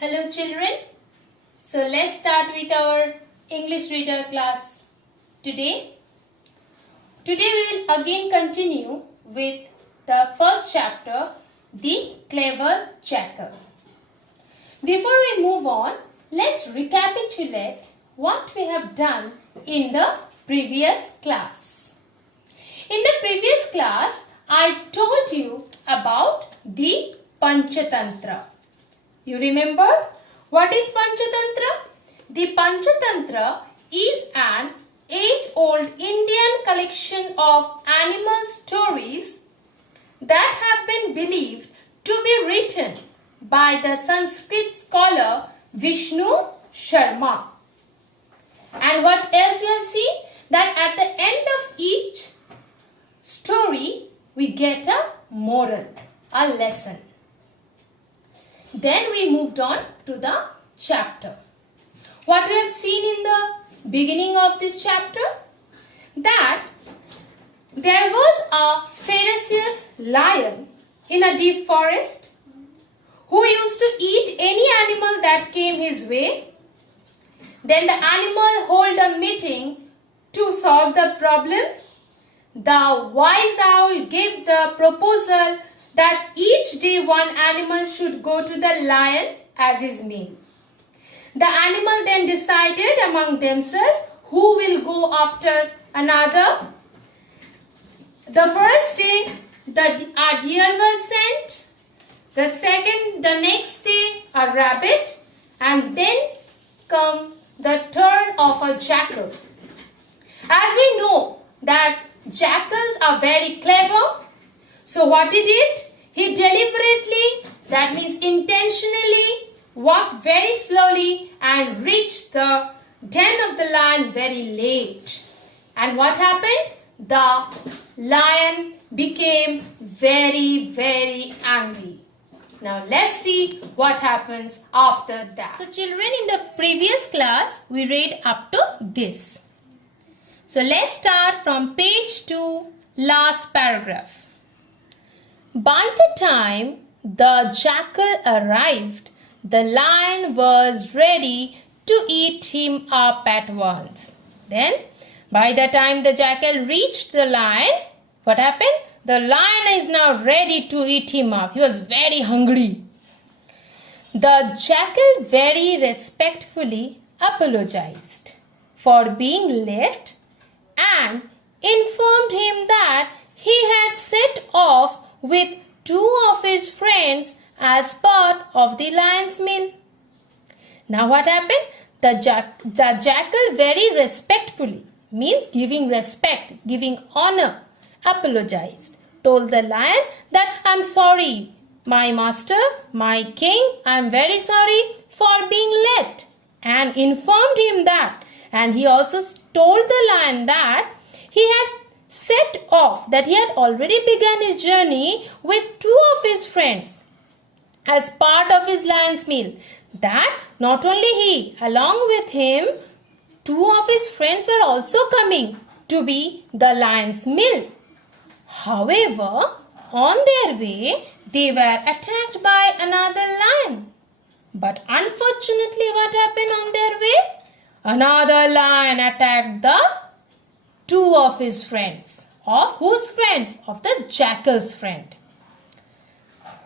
Hello children. So let's start with our English reader class today. Today we will again continue with the first chapter, The Clever Jackal. Before we move on, let's recapitulate what we have done in the previous class. In the previous class, I told you about the Panchatantra. You remember what is Panchatantra? The Panchatantra is an age-old Indian collection of animal stories that have been believed to be written by the Sanskrit scholar Vishnu Sharma. And what else we have seen? That at the end of each story, we get a moral, a lesson. Then we moved on to the chapter. What we have seen in the beginning of this chapter? That there was a ferocious lion in a deep forest who used to eat any animal that came his way. Then the animal held a meeting to solve the problem. The wise owl gave the proposal that each day one animal should go to the lion as his meal. The animal then decided among themselves who will go after another. The first day a deer was sent, the next day a rabbit, and then come the turn of a jackal. As we know that jackals are very clever, so what he did? He deliberately, that means intentionally, walked very slowly and reached the den of the lion very late. And what happened? The lion became very, very angry. Now let's see what happens after that. So children, in the previous class, we read up to this. So let's start from page 2, last paragraph. By the time the jackal arrived, the lion was ready to eat him up at once. Then, by the time the jackal reached the lion, what happened? The lion is now ready to eat him up. He was very hungry. The jackal very respectfully apologized for being late and informed him that he had set off with 2 of his friends as part of the lion's meal. Now what happened? The jackal very respectfully, means giving respect, giving honor, apologized, told the lion that I'm sorry, my master, my king, I'm very sorry for being late, and informed him that. And he also told the lion that he had set off, that he had already begun his journey with 2 of his friends as part of his lion's meal. That not only he, along with him, 2 of his friends were also coming to be the lion's meal. However, on their way, they were attacked by another lion. But unfortunately, what happened on their way? Another lion attacked the 2 of his friends. Of whose friends? Of the jackal's friend,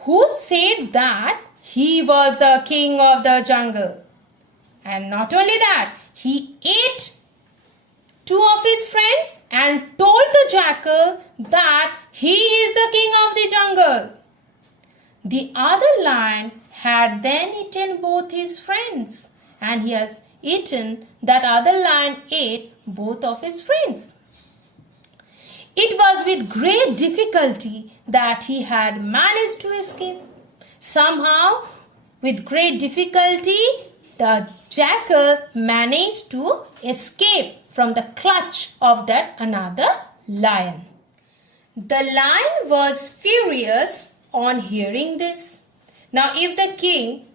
who said that he was the king of the jungle. And not only that, he ate 2 of his friends and told the jackal that he is the king of the jungle. The other lion had then eaten both his friends, and he has eaten, that other lion ate both of his friends. It was with great difficulty that he had managed to escape. Somehow, with great difficulty, the jackal managed to escape from the clutch of that another lion. The lion was furious on hearing this. Now, if the king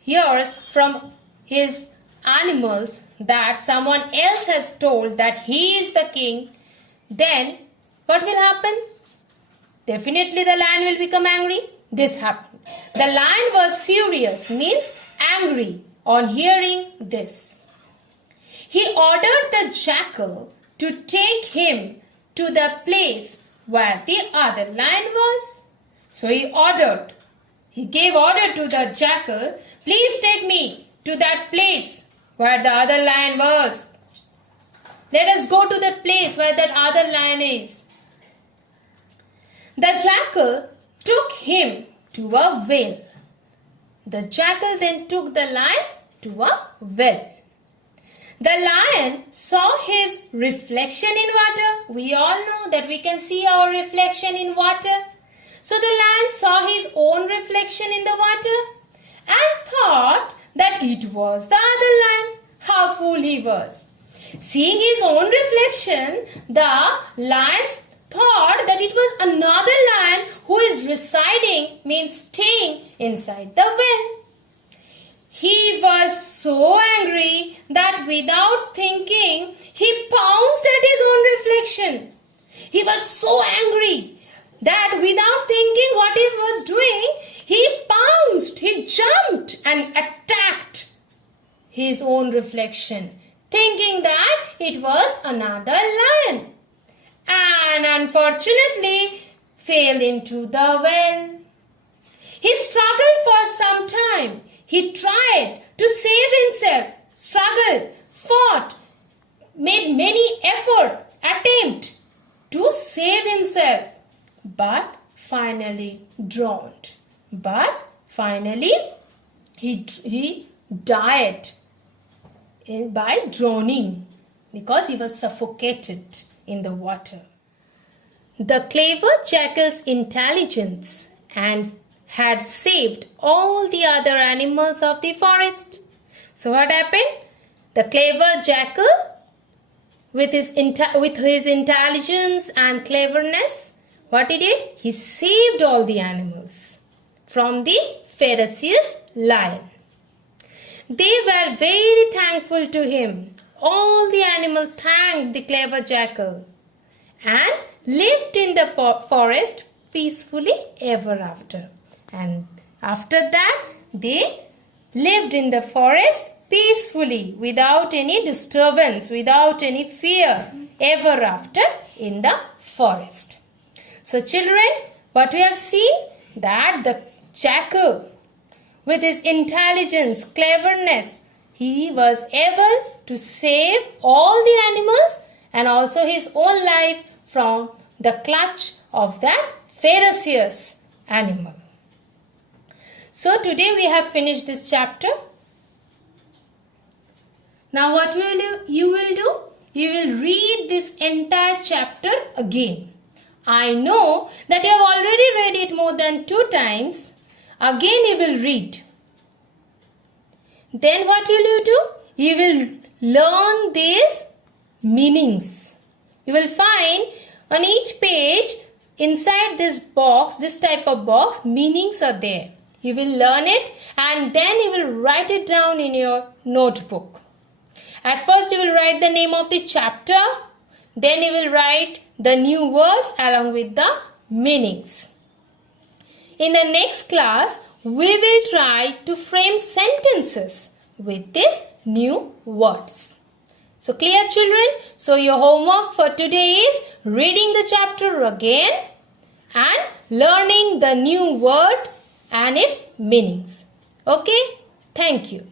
hears from his animals that someone else has told that he is the king, then what will happen? Definitely the lion will become angry. This happened. The lion was furious, means angry on hearing this. He ordered the jackal to take him to the place where the other lion was. So he gave order to the jackal, please take me to that place where the other lion was. Let us go to that place where that other lion is. The jackal took him to a well. The jackal then took the lion to a well. The lion saw his reflection in water. We all know that we can see our reflection in water. So the lion saw his own reflection in the water and thought that it was the other lion. How fool he was. Seeing his own reflection, the lion thought that it was another lion who is residing, means staying inside the well. He was so angry that without thinking, he pounced at his own reflection. He was so angry that without thinking what he was doing, he pounced, he jumped and attacked his own reflection, thinking that it was another lion, and unfortunately fell into the well. He struggled for some time. He tried to save himself, struggled, fought, made many attempt to save himself, but finally drowned. But finally he died by drowning because he was suffocated in the water. The clever jackal's intelligence and had saved all the other animals of the forest. So what happened? The clever jackal, with his intelligence and cleverness, what he did? He saved all the animals from the ferocious lion. They were very thankful to him. All the animals thanked the clever jackal and lived in the forest peacefully ever after. And after that, they lived in the forest peacefully, without any disturbance, without any fear, ever after in the forest. So children, what we have seen, that the jackal, with his intelligence, cleverness, he was able to save all the animals and also his own life from the clutch of that ferocious animal. So today we have finished this chapter. Now what you will do? You will read this entire chapter again. I know that you have already read it more than 2 times. Again you will read. Then what will you do? You will learn these meanings. You will find on each page, inside this box, this type of box, meanings are there. You will learn it and then you will write it down in your notebook. At first you will write the name of the chapter. Then you will write the new words along with the meanings. In the next class, we will try to frame sentences with these new words. So clear children? So your homework for today is reading the chapter again and learning the new word and its meanings. Okay? Thank you.